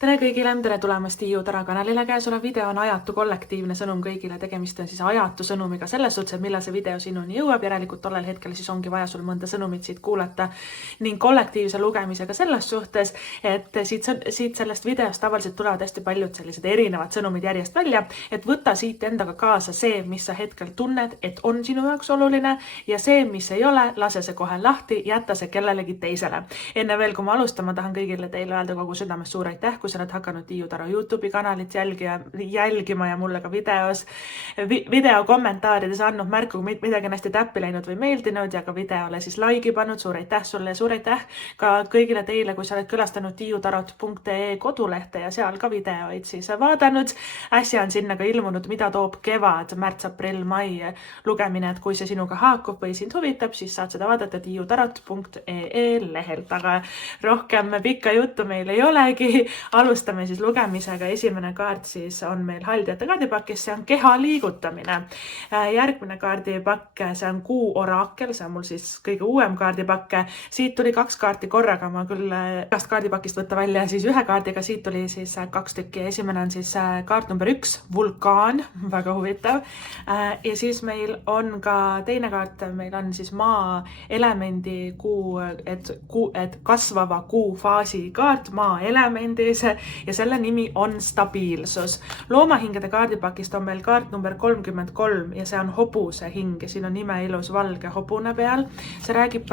Tere kõigile, tere tulemast Tiiu Tara kanalile. Käesolev video on ajatu kollektiivne sõnum kõigile. Tegemist on siis ajatu sõnumiga selles suhtes, et millal see video sinuni jõuab. Järelikult tollel hetkel siis ongi vaja sul mõnda sõnumit siit kuulata ning kollektiivse lugemisega selles suhtes, et siit sellest videost tavaliselt tulevad hästi paljud sellised erinevad sõnumid järjest välja, et võta siit endaga kaasa see, mis sa hetkel tunned, et on sinu jaoks oluline ja see, mis ei ole, lase see kohe lahti, jätta see kellelegi teisele. Enne veel, kui ma alustan, ma tahan kõigile teile öelda kogu südamest suur aitäh, kui sa oled hakanud Tiiu Tara YouTube'i kanalit jälgima ja mulle ka video kommentaarides andnud märku, midagi on hästi täppi läinud või meeldinud ja ka videole siis laigi pannud. Suur aitäh sulle ja suur aitäh ka kõigile teile, kui sa oled külastanud tiiutarot.ee kodulehte ja seal ka videoid siis vaadanud. Äsja on sinna ka ilmunud, mida toob kevad, märts, aprill, mai lugemine, et kui see sinuga haakub või sind huvitab, siis saad seda vaadata tiiutarot.ee lehelt, aga rohkem pikka juttu meil ei olegi. Alustame siis lugemisega. Esimene kaart siis on meil haldjate kaardipakis, see on keha liigutamine. Järgmine kaardipakk, see on kuu oraakel, see on mul siis kõige uuem kaardipakk. Siit tuli 2 kaarti korraga, ma küll igast kaardipakist võtta välja siis ühe kaardiga, siit tuli siis 2 tükki. Esimene on siis kaart number 1, vulkaan, väga huvitav. Ja siis meil on ka teine kaart, meil on siis maa elemendi kuu, et kasvava kuu faasi kaart maa elemendis ja selle nimi on stabiilsus. Loomahingede kaardipakist on meil kaart number 33 ja see on hobuse hing ja siin on imeilus valge hobune peal. See räägib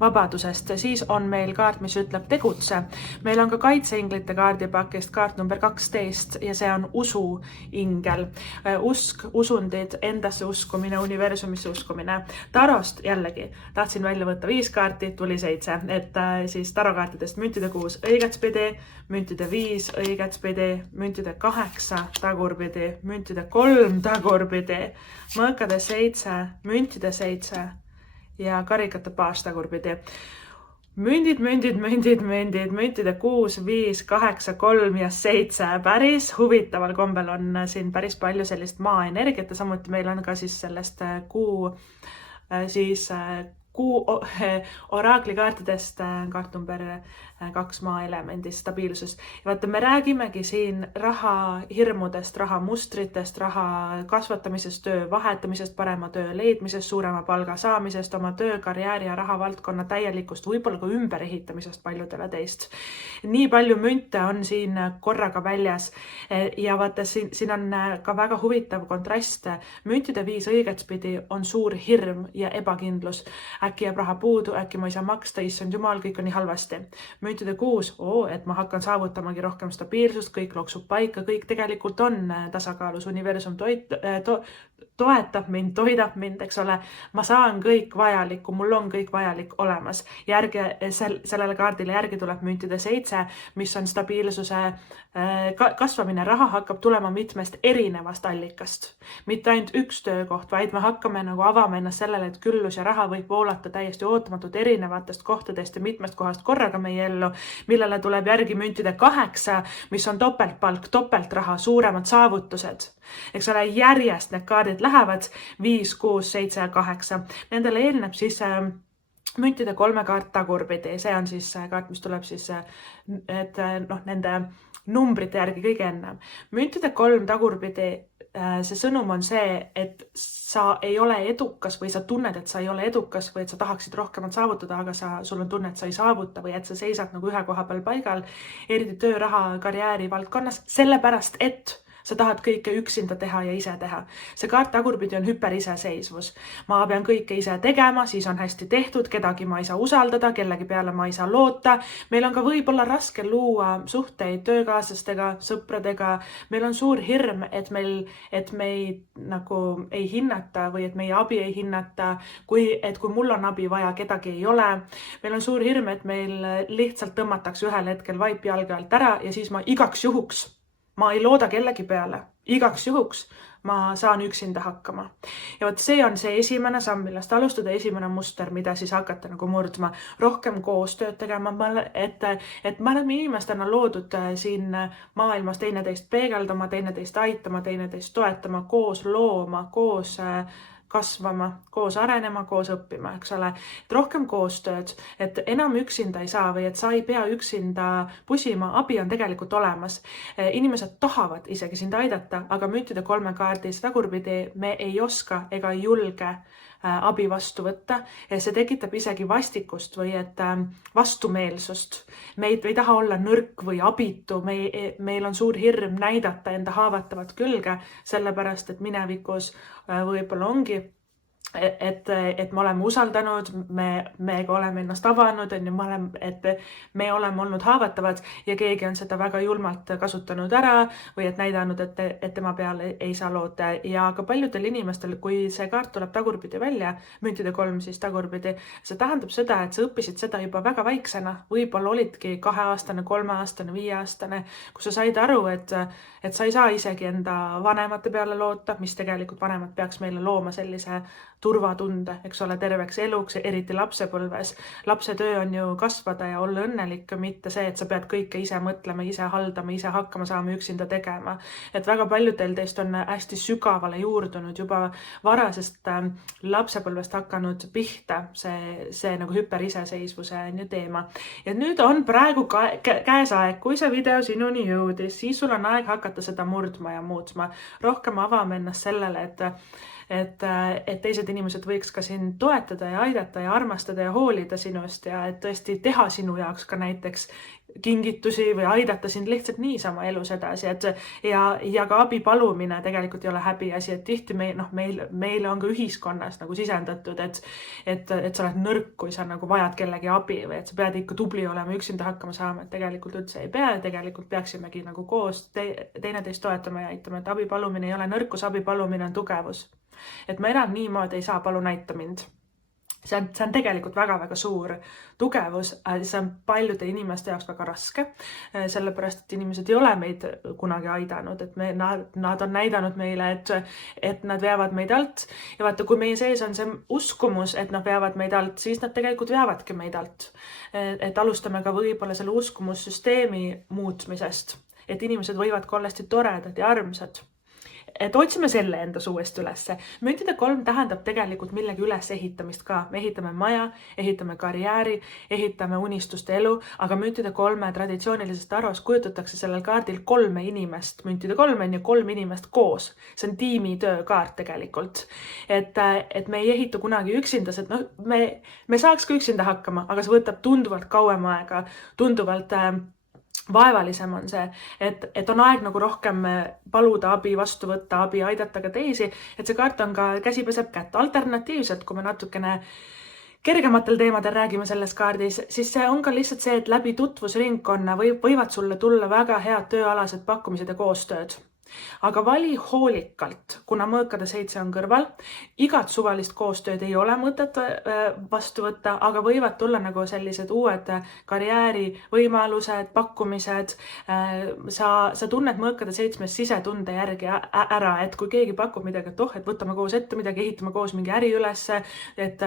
vabadusest. Siis on meil kaart, mis ütleb tegutse. Meil on ka kaitseinglite kaardipakist kaart number 12 ja see on usuingel. Usk, usundid, endasse uskumine, universumisse uskumine. Tarost jällegi tahtsin välja võtta 5 kaarti, tuli 7, et siis tarokaartidest müntide 6 õigetspidi, müntide 5 õigetspidi, müntide 8 tagurpidi, müntide 3 tagurpidi, mõõkade 7, müntide 7 ja karikate paas tagurpidi. Mündid, müntide 6, 5, 8, 3 ja 7. Päris huvitaval kombel on siin päris palju sellist maaenergiat ja samuti meil on ka siis sellest kuu oraaklikaartidest kaart number 2 maa elemendist stabiilsus. Ja vaata, me räägimegi siin raha hirmudest, raha mustritest, raha kasvatamisest, töö vahetamisest, parema töö leidmisest, suurema palga saamisest, oma töö, karjääri ja raha valdkonna täielikust, võib-olla ka ümberehitamisest paljudele teist. Nii palju münte on siin korraga väljas ja vaata, siin on ka väga huvitav kontrast. Müntide 5 õigetspidi on suur hirm ja ebakindlus. Äkki jääb raha puudu, äkki ma ei saa maksta, issand jumal, kõik on nii halvasti. Müntide 6, et ma hakkan saavutamagi rohkem stabiilsust, kõik loksub paika, kõik tegelikult on tasakaalus, universum toetab mind, toidab mind, eks ole. Ma saan kõik vajalikku, mul on kõik vajalik olemas. Sellele kaardile järgi tuleb müntide 7, mis on stabiilsuse kasvamine. Raha hakkab tulema mitmest erinevast allikast. Mitte ainult üks töökoht, vaid me hakkame nagu avama ennast sellele, et küllus ja raha võib voolata täiesti ootamatult erinevatest kohtadest ja mitmest kohast korraga meie ellu, millele tuleb järgi müntide 8, mis on topeltpalk, topeltraha, suuremad saavutused. Eks ole, järjest need kaardid lähevad 5, 6, 7 ja 8. Nendele eelneb siis müntide 3 kaart tagurpidi. See on siis kaart, mis tuleb siis nende numbrite järgi kõige ennem. Müntide 3 tagurpidi, see sõnum on see, et sa ei ole edukas või sa tunned, et sa ei ole edukas või et sa tahaksid rohkemat saavutada, aga sul on tunne, et sa ei saavuta või et sa seisad nagu ühe koha peal paigal, eriti töö, raha, karjääri valdkonnas, sellepärast et sa tahad kõike üksinda teha ja ise teha. See kaart tagurpidi on hüperiseseisvus. Ma pean kõike ise tegema, siis on hästi tehtud, kedagi ma ei saa usaldada, kellegi peale ma ei saa loota. Meil on ka võib-olla raske luua suhteid töökaaslastega, sõpradega. Meil on suur hirm, et meid nagu ei hinnata või et meie abi ei hinnata, kui mul on abi vaja, kedagi ei ole. Meil on suur hirm, et meil lihtsalt tõmmatakse ühel hetkel vaip jalge alt ära ja siis ma igaks juhuks ma ei looda kellegi peale, igaks juhuks ma saan üksinda hakkama. Ja vot see on see esimene samm, millest alustada, esimene muster, mida siis hakata nagu murdma, rohkem koostööd tegema, et me oleme inimestena loodud siin maailmas teineteist peegeldama, teineteist aitama, teineteist toetama, koos looma, koos kasvama, koos arenema, koos õppima, eks ole. Et rohkem koostööd, et enam üksinda ei saa või et sa ei pea üksinda pusima, abi on tegelikult olemas. Inimesed tahavad isegi sind aidata, aga müntide 3 kaardis tagurpidi me ei oska ega ei julge abi vastu võtta ja see tekitab isegi vastikust või et vastumeelsust. Me ei taha olla nõrk või abitu, meil on suur hirm näidata enda haavatavat külge, sellepärast et minevikus võib-olla ongi, et me oleme usaldanud, me oleme ennast avanud, et me oleme olnud haavatavad ja keegi on seda väga julmalt kasutanud ära või et näidanud, et tema peale ei saa loota. Ja ka paljudel inimestel, kui see kaart tuleb tagurpidi välja, müntide 3 siis tagurpidi, see tähendab seda, et sa õppisid seda juba väga väiksena. Võib-olla olidki 2-aastane, 3-aastane, 5-aastane, kus sa said aru, et sa ei saa isegi enda vanemate peale loota, mis tegelikult vanemad peaks meile looma sellise turvatunde, eks ole, terveks eluks, eriti lapsepõlves. Lapse töö on ju kasvada ja olla õnnelik, mitte see, et sa pead kõike ise mõtlema, ise haldama, ise hakkama saama, üksinda tegema. Et väga paljudel teist on hästi sügavale juurdunud juba varasest lapsepõlvest hakanud pihta see nagu hüperiseseisvuse teema. Ja nüüd on praegu käes aeg, kui see video sinuni jõudis, siis sul on aeg hakata seda murdma ja muutma. Rohkem avame ennast sellele, et teised inimesed võiks ka sind toetada ja aidata ja armastada ja hoolida sinust ja et tõesti teha sinu jaoks ka näiteks kingitusi või aidata sind lihtsalt niisama elus edasi, ja ka abi palumine tegelikult ei ole häbiasi, et tihti meile on ka ühiskonnas nagu sisendatud, et sa oled nõrk, kui sa nagu vajad kellegi abi või et sa pead ikka tubli olema, üksinda hakkama saama, et tegelikult üldse ei pea, tegelikult peaksimegi nagu koos teineteist toetama ja aitama, et abi palumine ei ole nõrkus, abi palumine on tugevus. Et ma enam niimoodi ei saa, palun aita mind. See on tegelikult väga-väga suur tugevus, see on paljude inimeste jaoks väga raske, sellepärast, et inimesed ei ole meid kunagi aidanud, et nad on näidanud meile, et nad veavad meid alt ja vaata, kui meie sees on see uskumus, et nad veavad meid alt, siis nad tegelikult veavadki meid alt. Et alustame ka võib-olla selle uskumussüsteemi muutmisest, et inimesed võivad ka olla hästi toredad ja armsad. Et otsime selle endas uuesti ülesse. Müntide 3 tähendab tegelikult millegi üles ehitamist ka. Me ehitame maja, ehitame karjääri, ehitame unistuste elu, aga müntide 3 traditsioonilisest arvas kujutatakse sellel kaardil 3 inimest. Müntide 3 on ju 3 inimest koos. See on tiimitöö kaart tegelikult. Et me ei ehitu kunagi üksinda, et me saaks ka üksinda hakkama, aga see võtab tunduvalt kauem aega, tunduvalt vaevalisem on see, et on aeg nagu rohkem paluda abi, vastu võtta abi, aidata ka teisi, et see kaart on ka käsi peseb kätt. Alternatiivselt, kui me natukene kergematel teemadel räägime selles kaardis, siis see on ka lihtsalt see, et läbi tutvusringkonna võivad sulle tulla väga head tööalased pakkumised ja koostööd. Aga vali hoolikalt, kuna mõõkade 7 on kõrval, igat suvalist koostööd ei ole mõtet vastu võtta, aga võivad tulla nagu sellised uued karjäärivõimalused, pakkumised. Sa tunned mõõkade 7 sisetunde järgi ära, et kui keegi pakub midagi, et võtame koos ette midagi, ehitame koos mingi äri ülesse, et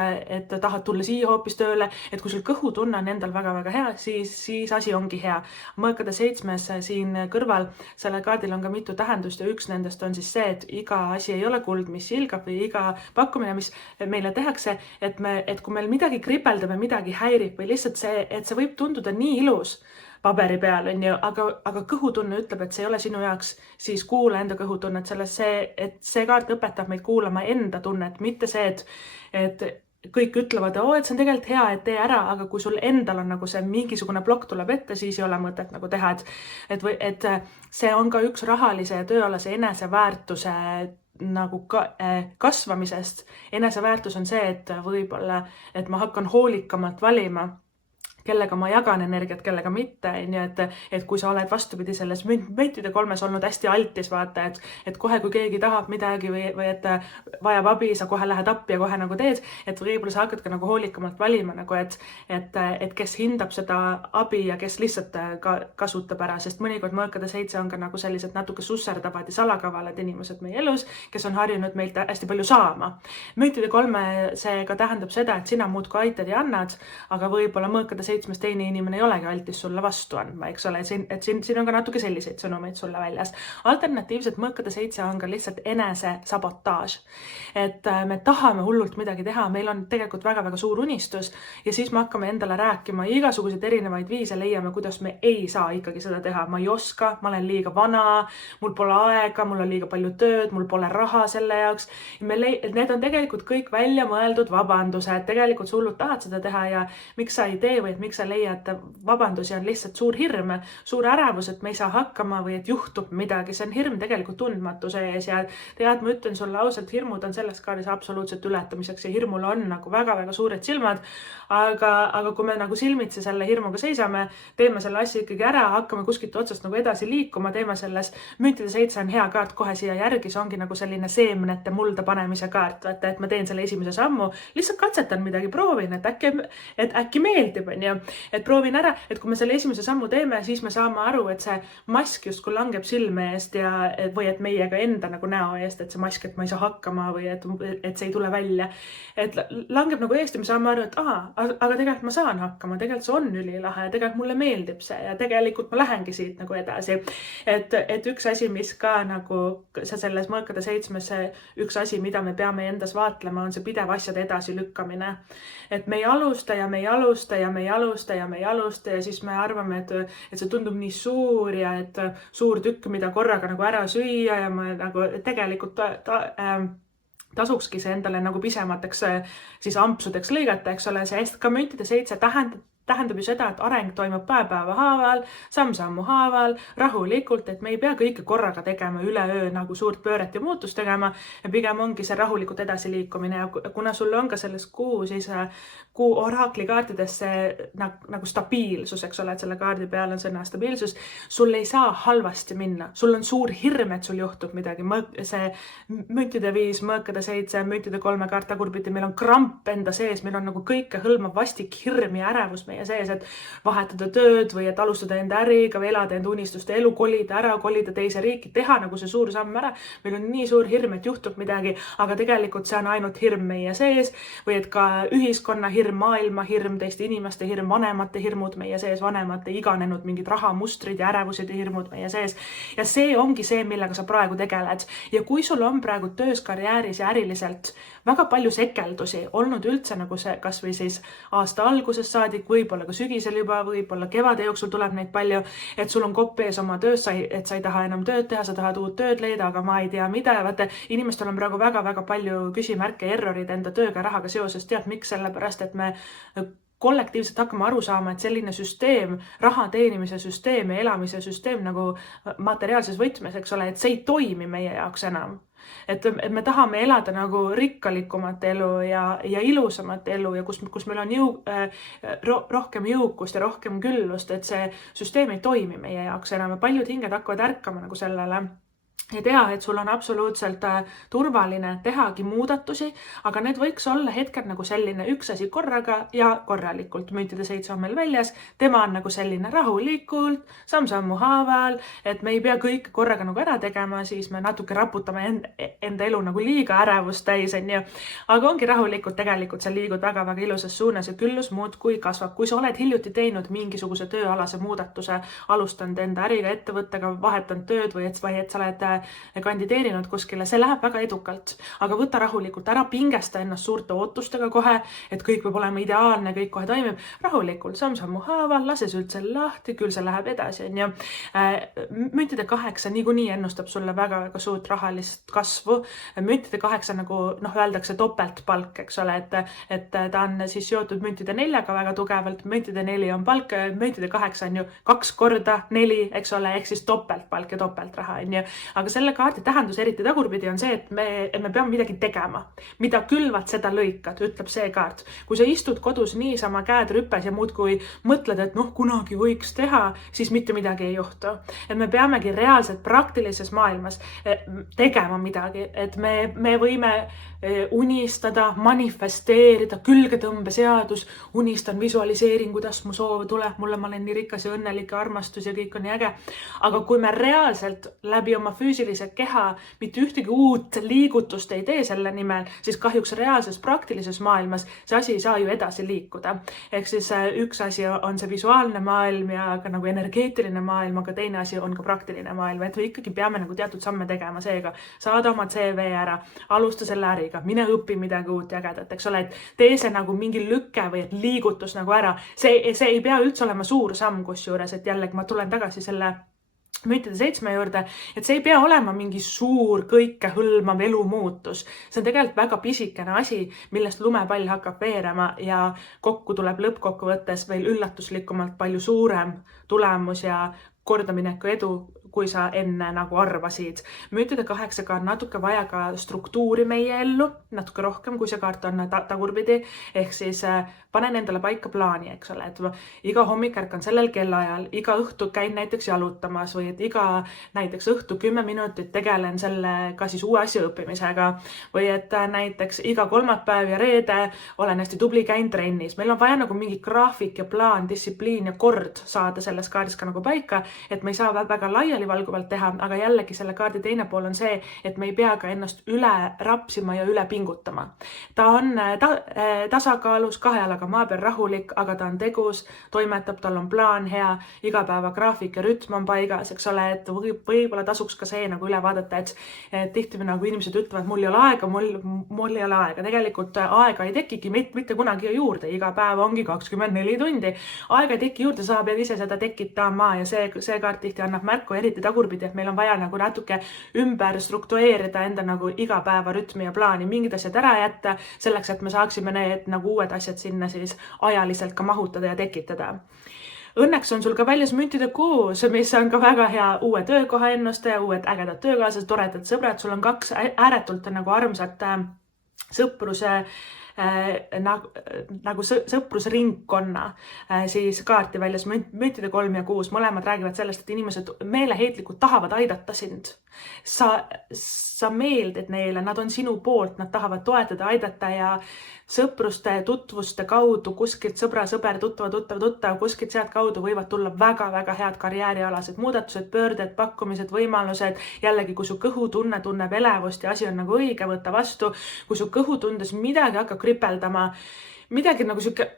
tahad tulla siia hoopis tööle, et kui sul kõhutunne on endal väga-väga hea, siis asi ongi hea. Mõõkade 7 siin kõrval, selle kaardil on ka mitu tähendust ja üks nendest on siis see, et iga asi ei ole kuld, mis ilgab või iga pakkumine, mis meile tehakse, et kui meil midagi kripeldab ja midagi häirib või lihtsalt see, et see võib tunduda nii ilus paberi peal, on ju, aga kõhutunne ütleb, et see ei ole sinu jaoks, siis kuula enda kõhutunnet, et see kaart õpetab meid kuulama enda tunnet, mitte see, et kõik ütlevad, et see on tegelikult hea, et tee ära, aga kui sul endal on nagu see mingisugune plokk tuleb ette, siis ei ole mõtet nagu teha, et see on ka üks rahalise ja tööalase eneseväärtuse nagu kasvamisest. Eneseväärtus on see, et võib-olla, et ma hakkan hoolikamalt valima, kellega ma jagan energiat, kellega mitte, et kui sa oled vastupidi selles müntide 3 olnud hästi altis, vaata, et kohe, kui keegi tahab midagi või et vajab abi, sa kohe lähed appi ja kohe nagu teed, et võib-olla sa hakkad ka nagu hoolikamalt valima, nagu et kes hindab seda abi ja kes lihtsalt kasutab ära, sest mõnikord mõõkade 7 on ka nagu sellised natuke susserdavad ja salakavalad inimesed meie elus, kes on harjunud meilt hästi palju saama. Müntide 3 see ka tähendab seda, et sina muudkui aitad ja annad, aga võib-olla mõõkade 7 7 teine inimene ei olegi altis sulle vastu andma, eks ole, siin on ka natuke selliseid sõnumeid sulle väljas. Alternatiivselt mõõkade 7 on ka lihtsalt enese sabotaaž. Et me tahame hullult midagi teha, meil on tegelikult väga-väga suur unistus ja siis me hakkame endale rääkima igasuguseid erinevaid viise, leiame, kuidas me ei saa ikkagi seda teha. Ma ei oska, ma olen liiga vana, mul pole aega, mul on liiga palju tööd, mul pole raha selle jaoks. Need on tegelikult kõik välja mõeldud vabandused. Tegelikult sa hullult tahad seda teha ja miks sa ei tee või et miks sa leiad vabandusi on lihtsalt suur hirm, suur ärevus, et me ei saa hakkama või et juhtub midagi. See on hirm tegelikult tundmatuse ees ja tead, ma ütlen sulle ausalt, hirmud on selles kaardis absoluutselt ületamiseks ja hirmul on nagu väga-väga suured silmad, aga kui me nagu silmitsi selle hirmuga seisame, teeme selle asja ikkagi ära, hakkame kuskilt otsast nagu edasi liikuma, teeme selles, müntide 7 on hea kaart kohe siia järgi, see ongi nagu selline seemnete mulda panemise kaart, vaata, et ma teen selle esimese sammu, lihtsalt katsetan midagi, proovin, et äkki meeldib, on ju, et proovin ära, et kui me selle esimese sammu teeme, siis me saame aru, et see mask justkui langeb silme eest või et meiega enda nagu näo eest, et see mask, et ma ei saa hakkama või et see ei tule välja, et langeb nagu eest ja me saame aru, et aga tegelikult ma saan hakkama, tegelikult see on ülilahe ja tegelikult mulle meeldib see ja tegelikult ma lähengi siit nagu edasi. Et üks asi, mis ka nagu selles mõõkade 7 üks asi, mida me peame endas vaatlema, on see pidev asjade edasi lükkamine. Et me ei alusta ja me ei alusta ja me ei alusta ja me ei alusta ja siis me arvame, et see tundub nii suur ja et suur tükk, mida korraga nagu ära süüa ja ma nagu tegelikult tasukski see endale nagu pisemateks siis ampsudeks lõigata, eks ole, see ka müntide 7 tähendab ju seda, et areng toimub päeva haaval, samm-sammu haaval, rahulikult, et me ei pea kõike korraga tegema üleöö nagu suurt pööret ja muutust tegema ja pigem ongi see rahulikult edasi liikumine ja kuna sul on ka selles kuu oraakli kaartides see nagu stabiilsus, eks ole, et selle kaardi peal on sõna stabiilsus, sul ei saa halvasti minna, sul on suur hirm, et sul juhtub midagi, see müntide 5, mõõkade 7, müntide 3 kaart tagurpidi, meil on kramp enda sees, meil on nagu kõike hõlmav vastik hirm ja ärevus meie sees, et vahetada tööd või et alustada enda äriga või elada enda unistuste elu, kolida teise riiki, teha nagu see suur samm ära. Meil on nii suur hirm, et juhtub midagi, aga tegelikult see on ainult hirm meie sees või et ka ühiskonna hirm, maailma hirm, teiste inimeste hirm, vanemate hirmud meie sees, vanemate iganenud mingid rahamustrid ja ärevused ja hirmud meie sees. Ja see ongi see, millega sa praegu tegeled. Ja kui sul on praegu töös, karjääris ja äriliselt väga palju sekeldusi olnud üldse nagu see, kas või siis aasta alguses saadik, võib-olla ka sügisel juba, võib-olla kevade jooksul tuleb neid palju, et sul on kopp ees oma töös, et sa ei taha enam tööd teha, sa tahad uut tööd leida, aga ma ei tea mida ja vaata, inimestel on praegu väga-väga palju küsimärke ja errorid enda tööga ja rahaga seoses, tead miks, sellepärast, et me kollektiivselt hakkame aru saama, et selline süsteem, raha teenimise süsteem ja elamise süsteem nagu materiaalses võtmes, eks ole, et see ei toimi meie jaoks enam. Et me tahame elada nagu rikkalikumat elu ja ilusamat elu ja kus meil on rohkem jõukust ja rohkem küllust, et see süsteem ei toimi meie jaoks enam ja paljud hinged hakkavad ärkama nagu sellele. Ja tea, et sul on absoluutselt turvaline tehagi muudatusi, aga need võiks olla hetkel nagu selline üks asi korraga ja korralikult. Müntide 7 on meil väljas, tema on nagu selline rahulikult, samm-sammu haaval, et me ei pea kõik korraga nagu ära tegema, siis me natuke raputame enda elu nagu liiga ärevust täis, aga ongi rahulikult, tegelikult sa liigud väga-väga ilusas suunas ja küllus muudkui kasvab. Kui sa oled hiljuti teinud mingisuguse tööalase muudatuse, alustanud enda äriga, ettevõttega, vahetanud tööd või et sa oled kandideerinud kuskile, see läheb väga edukalt, aga võta rahulikult, ära pingesta ennast suurte ootustega kohe, et kõik võib olema ideaalne, kõik kohe toimib, rahulikult, samm-sammu haaval, lase see üldse lahti, küll see läheb edasi, müntide 8 niikuinii ennustab sulle väga-väga suurt rahalist kasvu, müntide 8 nagu öeldakse topeltpalk, eks ole, et ta on siis seotud müntide 4-ga väga tugevalt, müntide 4 on palk, müntide 8 on ju 2 korda 4, eks ole, ehk siis topeltpalk ja topeltraha, aga selle kaardi tähendus eriti tagurpidi on see, et me peame midagi tegema. Mida külvad, seda lõikad, ütleb see kaart. Kui sa istud kodus niisama käed rüppes ja muudkui mõtled, et kunagi võiks teha, siis mitte midagi ei juhtu. Et me peamegi reaalselt praktilises maailmas tegema midagi, et me võime unistada, manifesteerida, külgetõmbeseadus, unistan, visualiseerin, kuidas mu soov tuleb, ma olen nii rikas ja õnnelik ja armastus ja kõik on nii äge. Aga kui me reaalselt läbi oma füüsilise füüsilise keha mitte ühtegi uut liigutust ei tee selle nimel, siis kahjuks reaalses praktilises maailmas see asi ei saa ju edasi liikuda. Ehk siis üks asi on see visuaalne maailm ja ka nagu energeetiline maailm, aga teine asi on ka praktiline maailm, et me ikkagi peame nagu teatud samme tegema, seega saada oma CV ära, alusta selle äriga, mine õpi midagi uut ja ägedat, eks ole, et tee see nagu mingi lükke või et liigutus nagu ära. See ei pea üldse olema suur samm kusjuures, et jällegi ma tulen tagasi selle müntide 7 juurde, et see ei pea olema mingi suur kõikehõlmav elumuutus. See on tegelikult väga pisikene asi, millest lumepall hakkab veerema ja kokku tuleb lõppkokkuvõttes veel üllatuslikumalt palju suurem tulemus ja kordamineku edu, kui sa enne nagu arvasid. Müntide 8-ga on natuke vaja ka struktuuri meie ellu, natuke rohkem, kui see kaart on tagurpidi, ehk siis panen endale paika plaani, eks ole, et iga hommik ärkan sellel kellaajal, iga õhtu käin näiteks jalutamas või et iga näiteks õhtu 10 minutit tegelen selle ka siis uue asja õppimisega või et näiteks iga kolmapäev ja reede olen hästi tubli, käin trennis. Meil on vaja nagu mingi graafik ja plaan, distsipliin ja kord saada selles kaardis ka nagu paika, et me ei saa väga laialivalguvalt teha, aga jällegi selle kaardi teine pool on see, et me ei pea ka ennast üle rapsima ja üle pingutama. Ta on tasakaalus, kahe jalaga maa peal rahulik, aga ta on tegus, toimetab, tal on plaan hea, igapäeva graafik ja rütm on paigas, eks ole, et võib-olla tasuks ka see nagu üle vaadata, et tihti nagu inimesed ütlevad, mul ei ole aega, mul ei ole aega. Tegelikult aega ei tekigi mitte kunagi juurde, iga päev ongi 24 tundi. Aega ei teki juurde, sa pead ise seda tekitama ja see kaart tihti annab märku, eriti tagurpidi, et meil on vaja nagu natuke ümber struktureerida enda nagu igapäeva rütmi ja plaani, mingid asjad ära jätta, selleks, et me saaksime need nagu uued asjad sinna siis ajaliselt ka mahutada ja tekitada. Õnneks on sul ka väljas müntide kuus, mis on ka väga hea uue töökoha ennuste, uued ägedad töökaaslased, toredad sõbrad, sul on 2 ääretult nagu armsat sõpruse nagu sõprusringkonna siis kaarti väljas müntide 3 ja 6. Mõlemad räägivad sellest, et inimesed meeleheitlikult tahavad aidata sind. Sa meeldid neile, nad on sinu poolt, nad tahavad toetada, aidata ja sõpruste, tutvuste kaudu, kuskilt sõbra, sõber, tuttav, kuskilt sealt kaudu võivad tulla väga-väga head karjäärialased muudatused, pöörded, pakkumised, võimalused. Jällegi, kui su kõhutunne tunneb elevust ja asi on nagu õige, võtta vastu. Kui su kõhutundes midagi hakkab kripeldama, midagi nagu siuke...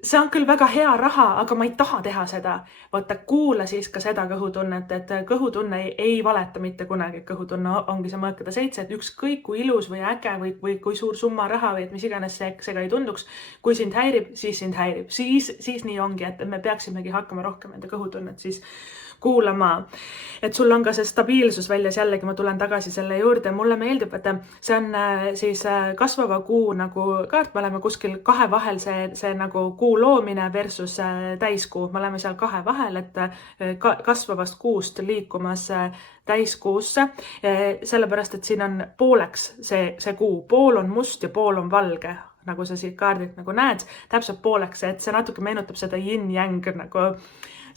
See on küll väga hea raha, aga ma ei taha teha seda. Vaata, kuula siis ka seda kõhutunnet, et kõhutunne ei valeta mitte kunagi. Kõhutunne ongi see mõõkada 7, et ükskõik kui ilus või äge või kui suur summa raha või et mis iganes see ka ei tunduks. Kui sind häirib, siis sind häirib. Siis nii ongi, et me peaksimegi hakkama rohkem enda kõhutunnet siis kuulama. Et sul on ka see stabiilsus väljas, jällegi ma tulen tagasi selle juurde. Mulle meeldib, et see on siis kasvava kuu nagu kaart, me oleme kuskil 2 vahel see nagu kuu loomine versus täiskuu. Me oleme seal 2 vahel, et kasvavast kuust liikumas täiskuusse, sellepärast, et siin on pooleks see kuu. Pool on must ja pool on valge, nagu sa siit kaardilt nagu näed, täpselt pooleks, et see natuke meenutab seda yin-yang nagu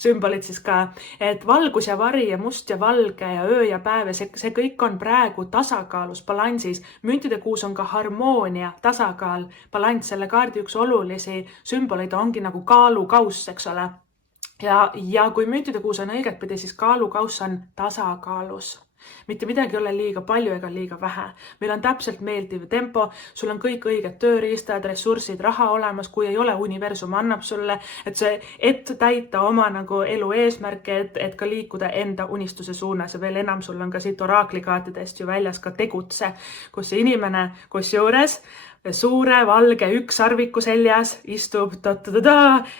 sümbolid siis ka, et valgus ja vari ja must ja valge ja öö ja päev ja see kõik on praegu tasakaalus, balansis. Müntide kuus on ka harmoonia, tasakaal, balanss, selle kaardi üks olulisi sümboleid ongi nagu kaalukauss, eks ole. Ja kui müntide kuus on õigetpidi, siis kaalukauss on tasakaalus. Mitte midagi ei ole liiga palju ega liiga vähe. Meil on täpselt meeldiv tempo, sul on kõik õiged tööriistad, ressursid, raha olemas, kui ei ole, universum annab sulle, et täita oma nagu elu eesmärke, et ka liikuda enda unistuse suunas ja veel enam sul on ka siit oraaklikaartidest ju väljas ka tegutse, kus see inimene, kus juures suure valge ükssarviku seljas istub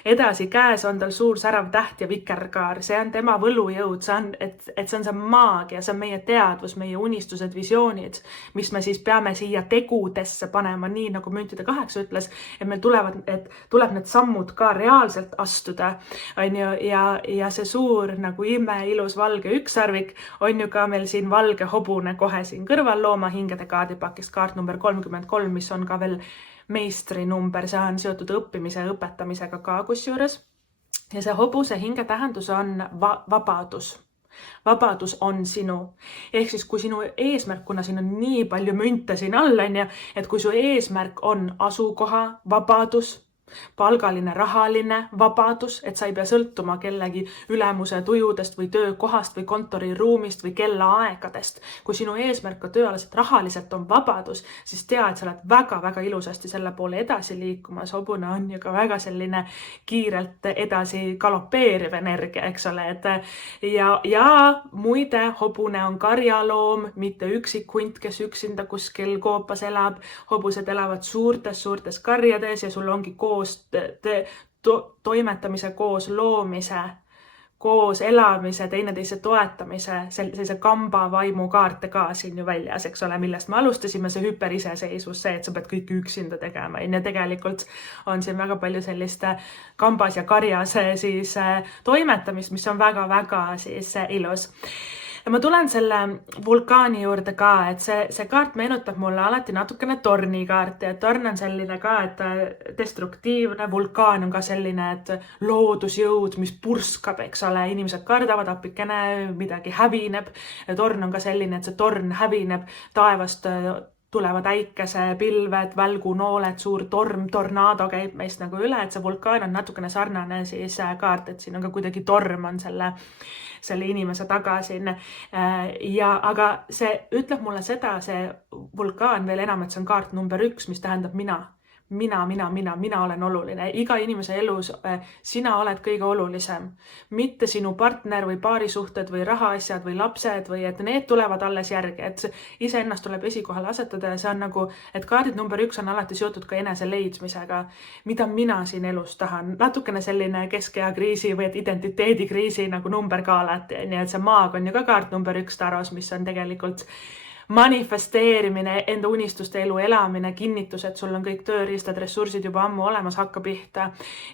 edasi käes on tal suur särav täht ja vikerkaar. See on tema võlujõud, see on see maagia, see on meie teadvus, meie unistused, visioonid, mis me siis peame siia tegudesse panema, nii nagu müntide 8 ütles, et meil tuleb need sammud ka reaalselt astuda. Ja see suur nagu imeilus valge ükssarvik on ju ka meil siin valge hobune kohe siin kõrval looma hingede kaardipakist kaart number 33, mis on ka veel meistri number, see on seotud õppimise ja õpetamisega ka kusjuures. Ja see hobuse hinge tähendus on vabadus. Vabadus on sinu. Ehk siis kui sinu eesmärk, kuna siin on nii palju münte siin all, et kui su eesmärk on asukoha, vabadus, palgaline, rahaline vabadus, et sa ei pea sõltuma kellegi ülemuse tujudest või töökohast või kontoriruumist või kellaaegadest. Kui sinu eesmärk ka tööalaselt rahaliselt on vabadus, siis tea, et sa oled väga-väga ilusasti selle poole edasi liikumas. Hobune on ju ka väga selline kiirelt edasi galopeeriv energia, eks ole. Ja muide, hobune on karjaloom, mitte üksik hunt, kes üksinda kuskil koopas elab. Hobused elavad suurtes karjades ja sul ongi koos toimetamise, koos loomise, koos elamise, teineteise toetamise, sellise kamba vaimu kaarte ka siin ju väljas, eks ole, millest me alustasime, see hüperiseseisvus, see, et sa pead kõik üksinda tegema. Ja tegelikult on siin väga palju sellist kambas ja karjas siis toimetamist, mis on väga-väga siis ilus. Ja ma tulen selle vulkaani juurde ka, et see kaart meenutab mulle alati natukene torni kaarti, et torn on selline ka, et destruktiivne, vulkaan on ka selline, et loodusjõud, mis purskab, eks ole, inimesed kardavad, appikene midagi hävineb. Ja torn on ka selline, et see torn hävineb, taevast tulevad äikesepilved, välgunooled, suur torm, tornaado käib meist nagu üle, et see vulkaan on natukene sarnane siis kaart, et siin on ka kuidagi torm on selle inimese taga siin. Aga see ütleb mulle seda, see vulkaan veel enam, et see on kaart number 1, mis tähendab mina. Mina olen oluline. Iga inimese elus sina oled kõige olulisem. Mitte sinu partner või paarisuhted või rahaasjad või lapsed või et need tulevad alles järgi. Et iseennast tuleb esikohale asetada ja see on nagu, et kaardid number 1 on alati seotud ka enese leidmisega. Mida mina siin elus tahan? Natukene selline keskea kriisi või et identiteedikriisi nagu number ka alati. Nii et see maag on ju ka kaart number 1 taros, mis on tegelikult manifesteerimine, enda unistuste elu elamine, kinnitus, et sul on kõik tööriistad, ressursid juba ammu olemas, hakka pihta.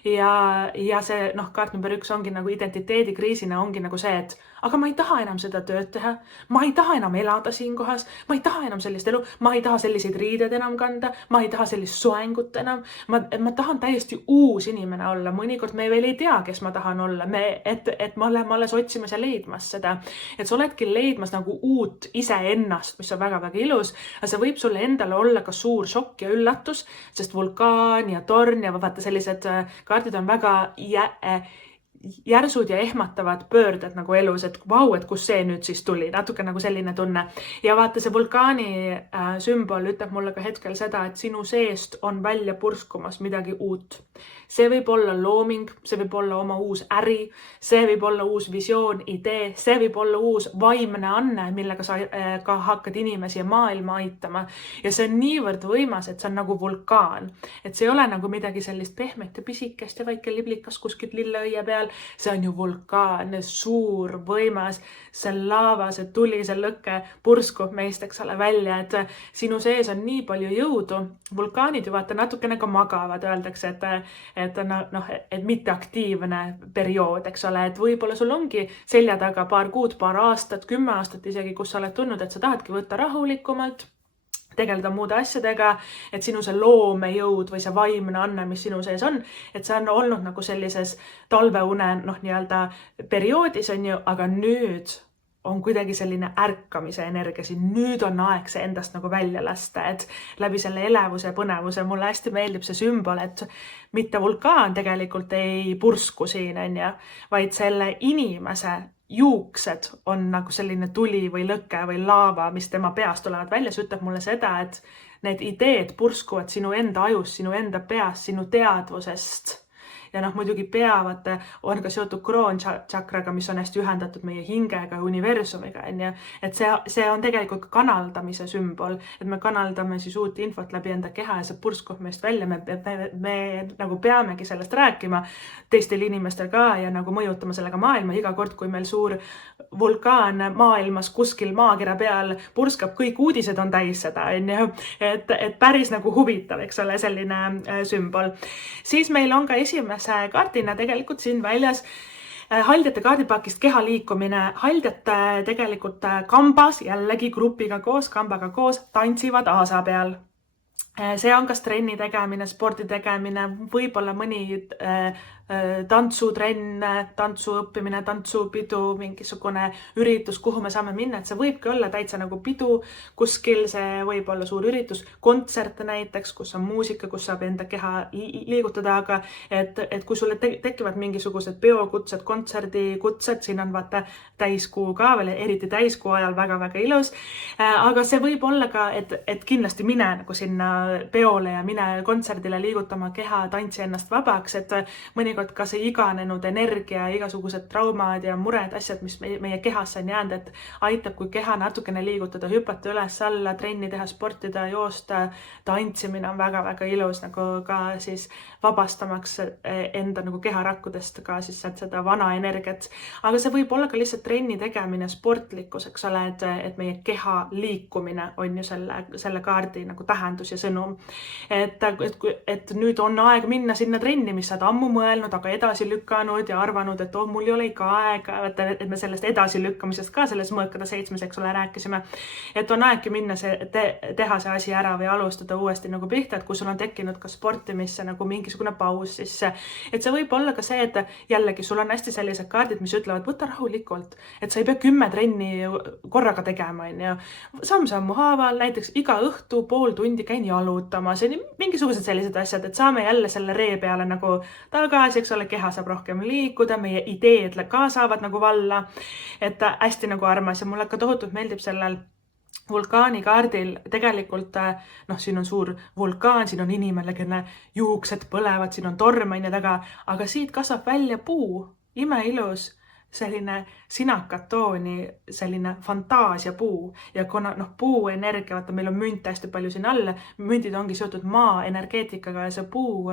Ja see kaart number 1 ongi nagu identiteedikriisina ongi nagu see, et aga ma ei taha enam seda tööd teha, ma ei taha enam elada siin kohas, ma ei taha enam sellist elu, ma ei taha selliseid riided enam kanda, ma ei taha sellist soengut enam, ma tahan täiesti uus inimene olla, mõnikord me veel ei tea, kes ma tahan olla, et ma alles otsimas ja leidmas seda, et sa oledki leidmas nagu uut iseennast, mis on väga-väga ilus, aga see võib sulle endale olla ka suur šokk ja üllatus, sest vulkaan ja torn ja vaata sellised kaardid on väga järsud ja ehmatavad pöörded nagu elus, et vau, et kus see nüüd siis tuli, natuke nagu selline tunne. Ja vaata, see vulkaani sümbol ütleb mulle ka hetkel seda, et sinu seest on välja purskumas midagi uut. See võib olla looming, see võib olla oma uus äri, see võib olla uus visioon, idee, see võib olla uus vaimne anne, millega sa ka hakkad inimesi ja maailma aitama. Ja see on niivõrd võimas, et see on nagu vulkaan. Et see ei ole nagu midagi sellist pehmet ja pisikest ja väike liblikas kuskilt lilleõie peal. See on ju vulkaan, suur, võimas, see laava, see tuli, see lõkke purskub meist, eks ole, välja, et sinu sees on nii palju jõudu. Vulkaanid ju vaata natukene ka magavad, öeldakse, et mitte aktiivne periood, eks ole, et võib-olla sul ongi selja taga paar kuud, paar aastat, 10 aastat isegi, kus sa oled tundnud, et sa tahadki võtta rahulikumalt, tegeleda muude asjadega, et sinu see loomejõud või see vaimne anne, mis sinu sees on, et see on olnud nagu sellises talveune nii-öelda perioodis on ju, aga nüüd on kuidagi selline ärkamise energia siin. Nüüd on aeg see endast nagu välja lasta, et läbi selle elevuse ja põnevuse mulle hästi meeldib see sümbol, et mitte vulkaan tegelikult ei pursku siin, vaid selle inimese juuksed on nagu selline tuli või lõke või laava, mis tema peast tulevad välja. See ütleb mulle seda, et need ideed purskuvad sinu enda ajus, sinu enda peast, sinu teadvusest. Ja muidugi peavad on ka seotud kroončakraga, mis on hästi ühendatud meie hingega ja universumiga. Et see on tegelikult kanaldamise sümbol, et me kanaldame siis uut infot läbi enda keha ja see purskub meist välja. Me nagu peamegi sellest rääkima teistel inimestel ka ja nagu mõjutama sellega maailma. Iga kord, kui meil suur vulkaan maailmas kuskil maakera peal purskab, kõik uudised on täis seda. Et päris nagu huvitav, eks ole, selline sümbol. Siis meil on ka esimese kaardina tegelikult siin väljas haldjate kaardipakist keha liikumine. Haldjate tegelikult kambas, jällegi grupiga koos, kambaga koos, tantsivad aasa peal. See on kas trenni tegemine, spordi tegemine, võib-olla mõni tantsutrenn, tantsu õppimine, tantsupidu, mingisugune üritus, kuhu me saame minna, et see võibki olla täitsa nagu pidu kuskil, see võib olla suur üritus, kontserte näiteks, kus on muusika, kus saab enda keha liigutada, aga et kui sulle tekivad mingisugused peokutsed, kontserdikutsed, siin on vaata täiskuu ka veel, eriti täiskuu ajal väga-väga ilus, aga see võib olla ka, et kindlasti mine nagu sinna peole ja mine kontserdile liigutama keha, tantsi ennast vabaks, et mõnikord ka see iganenud energia, igasugused traumad ja mured, asjad, mis meie kehasse on jäänud, et aitab, kui keha natukene liigutada, hüpata üles-alla, trenni teha, sportida, joosta, tantsimine on väga-väga ilus nagu ka siis vabastamaks enda nagu keharakkudest ka siis seda vana energiat. Aga see võib olla ka lihtsalt trenni tegemine, sportlikkus, eks ole, et meie keha liikumine on ju selle kaardi nagu tähendus ja sõnum. Et nüüd on aeg minna sinna trenni, mis saad ammu mõelnud, aga edasi lükanud ja arvanud, et mul ei ole ikka aega, et me sellest edasi lükkamisest ka selles mõõkade 7, eks ole, rääkisime. Et on aegki minna teha see asi ära või alustada uuesti nagu pihta, et kui sul on tekkinud ka sportimisse nagu mingisugune paus, siis et see võib olla ka see, et jällegi sul on hästi sellised kaardid, mis ütlevad, võta rahulikult, et sa ei pea 10 trenni korraga tegema, on ju. Samm-sammu haaval, näiteks iga õhtu pool tundi käin jalutama, see on mingisugused sellised asjad, et saame jälle selle ree peale nagu tagasi, eks ole, keha saab rohkem liikuda, meie ideed ka saavad nagu valla, et hästi nagu armas ja mulle ka tohutult meeldib sellel vulkaani kaardil tegelikult, siin on suur vulkaan, siin on inimene, kelle juuksed põlevad, siin on tormaine taga, aga siit kasvab välja puu, imeilus, selline sinakat tooni, selline fantaasiapuu ja kuna puu energia, vaata meil on münte hästi palju siin all, müntid ongi seotud maa energeetikaga ja see puu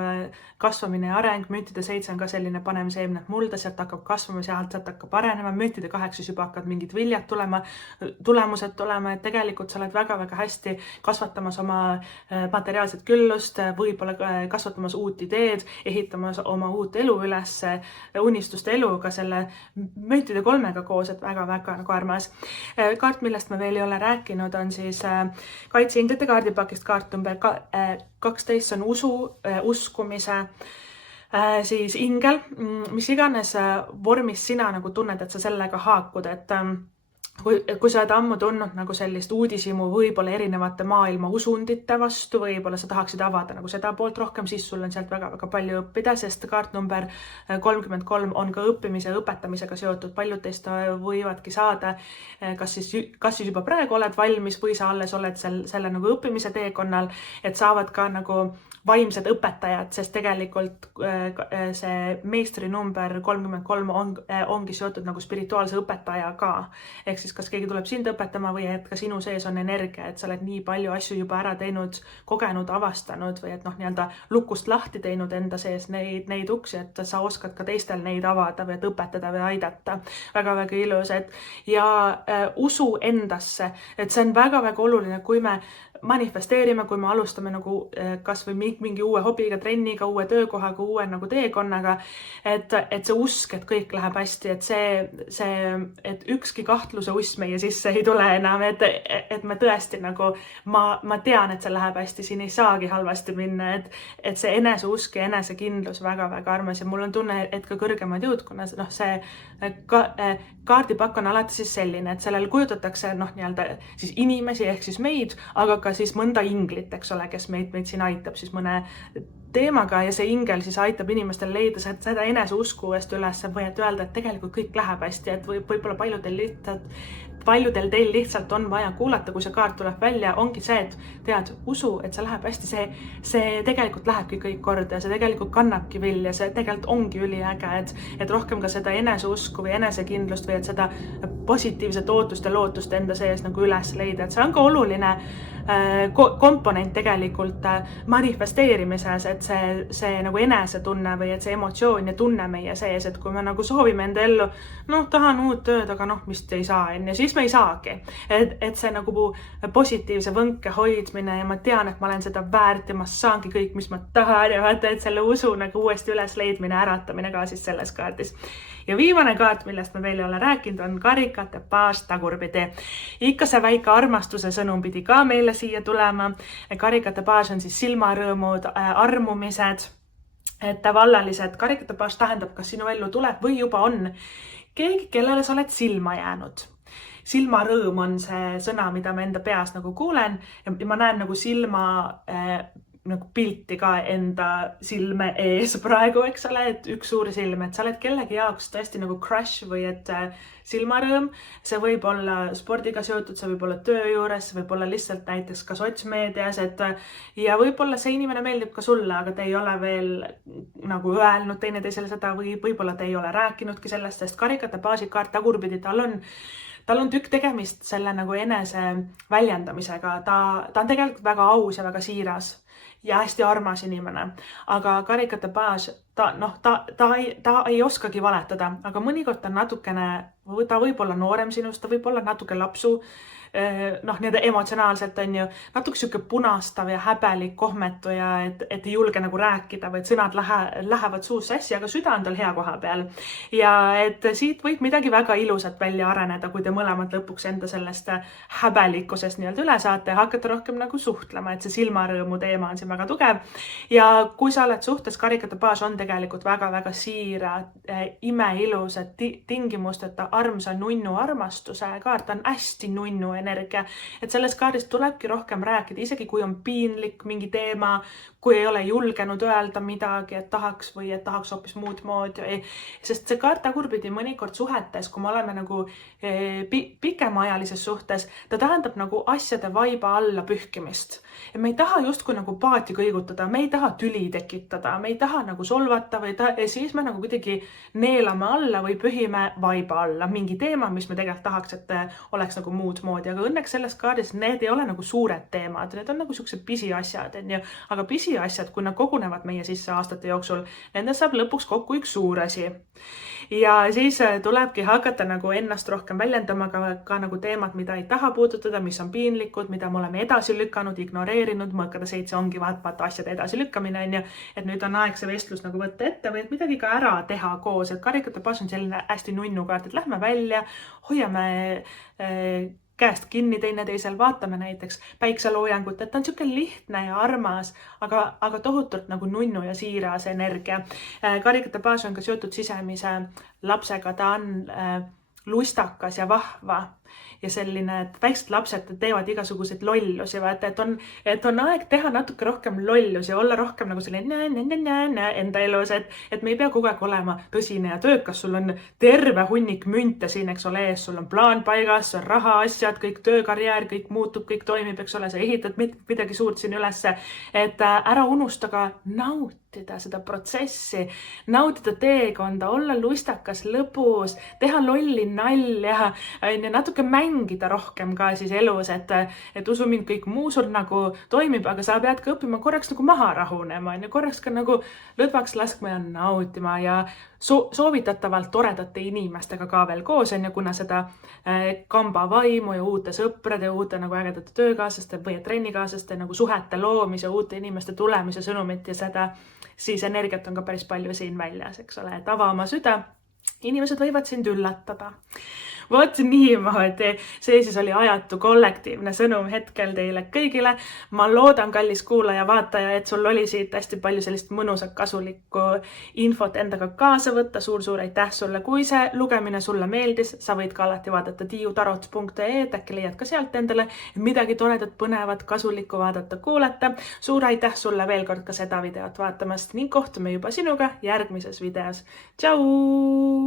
kasvamine ja areng, müntide 7 on ka selline paneme seemned mulda, sealt hakkab kasvama, sealt hakkab arenema, müntide 8 juba hakkavad mingid viljad tulema, tulemused tulema, et tegelikult sa oled väga-väga hästi kasvatamas oma materiaalset küllust, võib-olla kasvatamas uut ideed, ehitamas oma uut elu üles, unistuste elu ka selle müntide 3-ga koos, et väga-väga nagu armas. Kaart, millest me veel ei ole rääkinud, on siis kaitseinglite kaardipakist kaart number 12 on uskumise siis ingel, mis iganes vormis sina nagu tunned, et sa sellega haakud, et kui sa oled ammu tundnud nagu sellist uudishimu võib-olla erinevate maailma usundite vastu, võib-olla sa tahaksid avada nagu seda poolt rohkem, siis sul on sealt väga-väga palju õppida, sest kaart number 33 on ka õppimise ja õpetamisega seotud. Paljud teist võivadki saada, kas siis juba praegu oled valmis või sa alles oled selle nagu õppimise teekonnal, et saavad ka nagu vaimsed õpetajad, sest tegelikult see meistri number 33 ongi seotud nagu spirituaalse õpetaja ka. Ehk siis kas keegi tuleb sind õpetama või et ka sinu sees on energia, et sa oled nii palju asju juba ära teinud, kogenud, avastanud või et nii-öelda lukust lahti teinud enda sees neid uksi, et sa oskad ka teistel neid avada või et õpetada või aidata. Väga-väga ilus, ja usu endasse, et see on väga-väga oluline, kui me manifesteerime, kui me alustame nagu kas või mingi uue hobiga, trenniga, uue töökohaga, uue nagu teekonnaga, et see usk, et kõik läheb hästi, et ükski kahtluse uss meie sisse ei tule enam, et me tõesti nagu, ma tean, et see läheb hästi, siin ei saagi halvasti minna, et see eneseusk ja enesekindlus väga-väga armas ja mul on tunne, et ka kõrgemad jõud, kuna see kaardipakk on alati siis selline, et sellel kujutatakse nii-öelda siis inimesi ehk siis meid, aga ka siis mõnda inglit, eks ole, kes meid siin aitab siis mõne teemaga ja see ingel siis aitab inimestel leida seda eneseusku uuesti üles või et öelda, et tegelikult kõik läheb hästi, et võib-olla paljudel teil lihtsalt on vaja kuulata, kui see kaart tuleb välja, ongi see, et tead, usu, et see läheb hästi, see tegelikult lähebki kõik korda ja see tegelikult kannabki vilja, see tegelikult ongi üliäge, et rohkem ka seda eneseusku või enesekindlust või et seda positiivset ootust ja lootust enda sees nagu üles leida, et see on ka oluline komponent tegelikult manifesteerimises, et see nagu enesetunne või et see emotsioon ja tunne meie sees, et kui me nagu soovime enda ellu, tahan uut tööd, aga vist ei saa enne, siis me ei saagi. Et see nagu positiivse võnke hoidmine ja ma tean, et ma olen seda väärt ja ma saangi kõik, mis ma tahan ja vaata, et selle usu nagu uuesti üles leidmine, äratamine ka siis selles kaardis. Ja viimane kaart, millest me veel ei ole rääkinud, on karikate paas tagurpidi. Ikka see väike armastuse sõnum pidi ka meile siia tulema. Karikate paas on siis silmarõõmud, armumised, et vallalised. Karikate paas tähendab, kas sinu ellu tuleb või juba on keegi, kellele sa oled silma jäänud. Silmarõõm on see sõna, mida ma enda peas nagu kuulen ja ma näen nagu silma nagu pilti ka enda silme ees praegu, eks ole, et üks suur silm, et sa oled kellegi jaoks tõesti nagu crush või et silmarõõm. See võib olla spordiga seotud, see võib olla töö juures, see võib olla lihtsalt näiteks ka sotsmeedias, ja võib-olla see inimene meeldib ka sulle, aga te ei ole veel nagu öelnud teineteisele seda või võib-olla te ei ole rääkinudki sellest, sest karikate baasi kaart tagurpidi, tal on tükk tegemist selle nagu enese väljendamisega. Ta on tegelikult väga aus ja väga siiras ja hästi armas inimene, aga karikate baas, ta ei oskagi valetada, aga mõnikord ta natukene, ta võib olla noorem sinust, ta võib olla natuke lapsu, nii-öelda emotsionaalselt on ju, natuke siuke punastav ja häbelik, kohmetu ja et ei julge nagu rääkida või et sõnad lähevad suus sassi, aga süda on tal hea koha peal. Ja et siit võib midagi väga ilusat välja areneda, kui te mõlemad lõpuks enda sellest häbelikkusest nii-öelda üle saate ja hakkate rohkem nagu suhtlema, et see silmarõõmu teema on siin väga tugev. Ja kui sa oled suhtes, karikate baas on tegelikult väga-väga siira, imeilus, et tingimusteta armsa nunnu armastuse kaart on hästi nunnu energia, et selles kaardis tulebki rohkem rääkida, isegi kui on piinlik mingi teema, kui ei ole julgenud öelda midagi, et tahaks või et tahaks hoopis muud moodi. Sest see kaart tagurpidi mõnikord suhetes, kui me oleme nagu pikemaajalises suhtes, ta tähendab nagu asjade vaiba alla pühkimist. Ja me ei taha justkui nagu paati kõigutada, me ei taha tüli tekitada, me ei taha nagu solvata ja siis me nagu kuidagi neelame alla või pühime vaiba alla mingi teema, mis me tegelikult tahaks, et oleks nagu muud moodi. Aga õnneks selles kaardis need ei ole nagu suured teemad, need on nagu siuksed pisiasjad, aga pisiasjad, kui nad kogunevad meie sisse aastate jooksul, nendest saab lõpuks kokku üks suur asi. Ja siis tulebki hakata nagu ennast rohkem väljendama ka nagu teemad, mida ei taha puudutada, mis on piinlikud, mida me oleme edasi lükanud, ignoreerinud, mõõkade 7 ongi vaata asjade edasi lükkamine, et nüüd on aeg see vestlus nagu võtta ette või et midagi ka ära teha koos, et karikate baas on selline hästi nunnu kaart, et lähme välja, hoiame käest kinni teineteisel, vaatame näiteks päikseloojangut, et ta on siuke lihtne ja armas, aga tohutult nagu nunnu ja siiras energia. Karikate baas on ka seotud sisemise lapsega, ta on lustakas ja vahva ja selline, et väiksed lapsed teevad igasuguseid lollusi, vaata, et on aeg teha natuke rohkem lollusi ja olla rohkem nagu selline enda elus, et me ei pea kogu aeg olema tõsine ja töökas, sul on terve hunnik münte siin, eks ole, ees, sul on plaan paigas, on raha, asjad, kõik töökarjäär, kõik muutub, kõik toimib, eks ole, sa ehitad midagi suurt siin ülesse, et ära unustaga nautida seda protsessi, nautida teekonda, olla lustakas, lõbus, teha lolli nalja, natuke mängida rohkem ka siis elus, et usu mind, kõik muu sul nagu toimib, aga sa pead ka õppima korraks nagu maha rahunema, korraks ka nagu lõdvaks laskma ja nautima ja soovitatavalt toredate inimestega ka veel koos, kuna seda kamba vaimu ja uute sõprade, uute nagu ägedate töökaaslaste või trennikaaslaste nagu suhete loomise, uute inimeste tulemise sõnumit ja seda siis energiat on ka päris palju siin väljas, eks ole, et ava oma süda, inimesed võivad sind üllatada. Vot niimoodi, see siis oli ajatu kollektiivne sõnum hetkel teile kõigile. Ma loodan, kallis kuulaja, vaataja, et sul oli siit hästi palju sellist mõnusat kasulikku infot endaga kaasa võtta. Suur aitäh sulle, kui see lugemine sulle meeldis, sa võid ka alati vaadata tiiutarot.ee, äkki leiad ka sealt endale midagi toredat, põnevat, kasulikku vaadata, kuulata. Suur aitäh sulle veel kord ka seda videot vaatamast ning kohtume juba sinuga järgmises videos. Tšau!